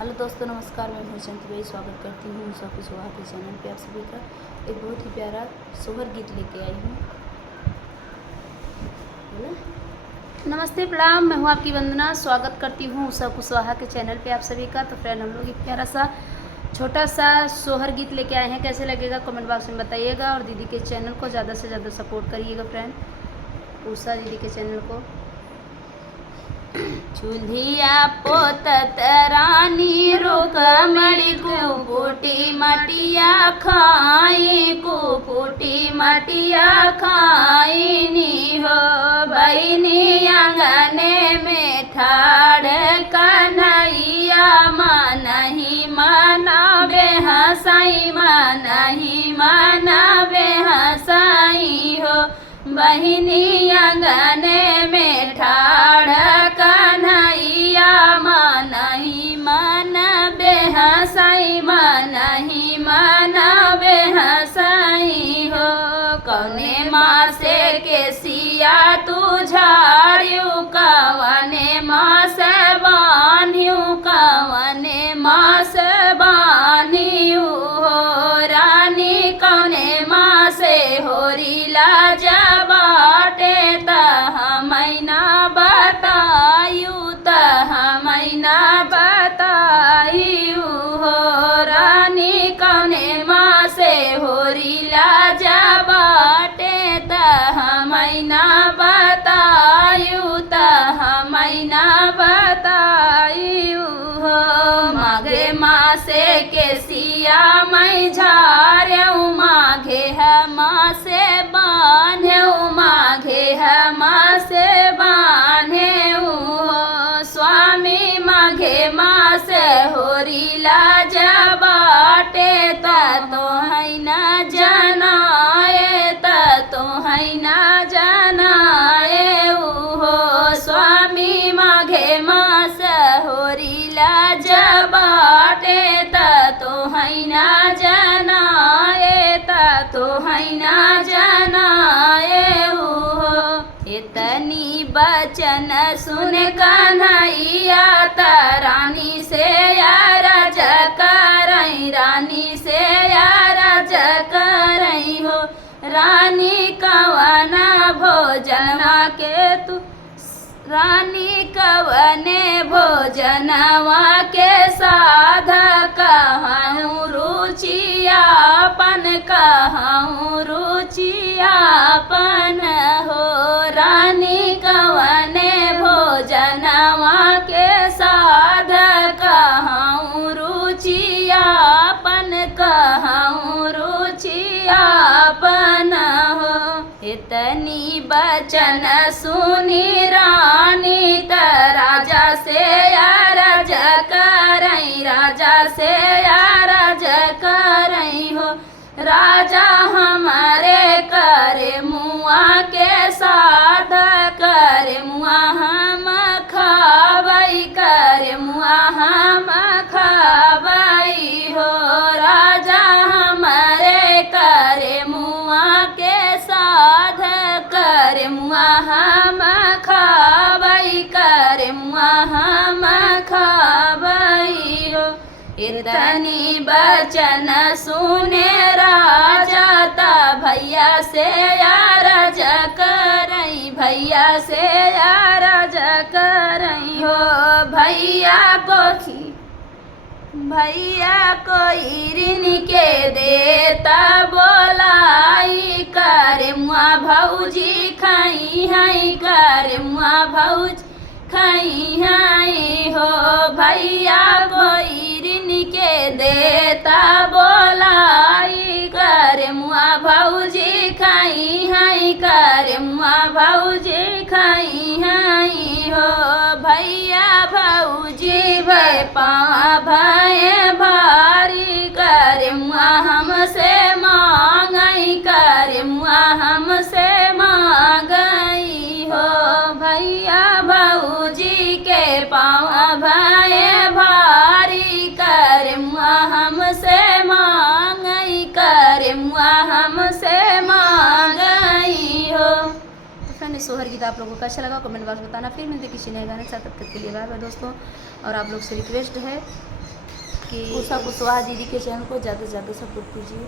Hello दोस्तों, नमस्कार। मैं चंद भाई स्वागत करती हूँ सब कुछ वहाँ के चैनल पे। आप सभी का एक बहुत ही प्यारा सोहर गीत लेके आई हूँ। नमस्ते, प्रणाम। मैं हूँ आपकी वंदना। स्वागत करती हूँ उषा कुशवाहा के चैनल पे आप सभी का। तो फ्रेंड, हम लोग एक प्यारा सा छोटा सा सोहर गीत लेके आए हैं। कैसे लगेगा कमेंट बॉक्स में बताइएगा, और दीदी के चैनल को ज़्यादा से ज़्यादा सपोर्ट करिएगा फ्रेंड, उषा दीदी के चैनल को। चूल्हिया पोतत रानी रोकमड़ी कुपुटी मटिया खाई, कुपुटी मटिया खाई नी हो बहिनी आंगने में ठाड़ कन्हैया मनही मनावे हसाई, मनही मनावे हसाई हो बहिनी आंगने में ठाड़ कन्हैया मनही मनबे हसाई, मनही मनबे हसाई हो। कौने माँ से के सिया तू झाड़ियू, कवने माँ से बान्हियू, कवने माँ से बान्हियू हो रानी, कौने माँ से होरी लाजा बाटे तहमैना बतायू, तहमैना बतायू हो रानी, कौने माँ से होरी लाजा बाटे तहमैना बतायू, तहमैना बतायू हो। माघे माँ से के सिया मैं झार्यू, माघे है माँ से बान्हेऊ, माघे है माँ से बान्हेऊ हो स्वामी, माघे माँ से होरी लाजा बाटे तो है न जनाए, तो है न जनाए हो स्वामी, माघे माँ से होरी लाजा बाटे तो है न जनाए, तो है न जनाए हो। इतनी बचन सुन कन्हैया रानी से यारज करई, रानी से यारज करई हो रानी, कवना भोजना के तू रानी, कवने भोजनवा के साध कहूँ रुचियापन, कहूँ रुचियापन हो रानी, कवने भोजनवा के साध कहूँ रुचियापन, कहूँ रुचियापन हो। इतनी बचन सुनी रानी राजा से यारज करई, राजा से यारज करई हो राजा, हमारे करे मुआ के साध करे मुआ हम खाबई, करे मुआ हम खाबई हो राजा, हमारे करे मुआ के साध करे मुआ हम खाबई, करे मुआ हम खाबई हो। इतनी बचन सुने राजा ता भैया से यारज करई, भैया से यारज करई हो भैया को भैया कोई ऋण के देता बोलाई, करे मुआ भौजी खाई हाई, करे मुआ भौजी खाई हाई हो भैया कोई ऋण के देता बोलाई, करे मुआ भौजी खाई हाई, करे मुआ भौजी खाई हाई हो भैया भौजी भय पा भय भारी, करे मुआ हमसे मांगई, करे मुआ हमसे मांगई हो भैया भौजी के पाँव भय भारी, करे मुआ हमसे मांगई, करे मुआ हमसे मांगई हो। तो फ्रेंड, सोहर गीत आप लोगों को कैसा लगा कमेंट बॉक्स में बताना। फिर मिलते किसी नए गाने के साथ, तब तक के लिए बाय बाय दोस्तों। और आप लोग से रिक्वेस्ट है कि उषा कुशवाहा दीदी के चैनल को ज़्यादा से ज़्यादा सपोर्ट कीजिए।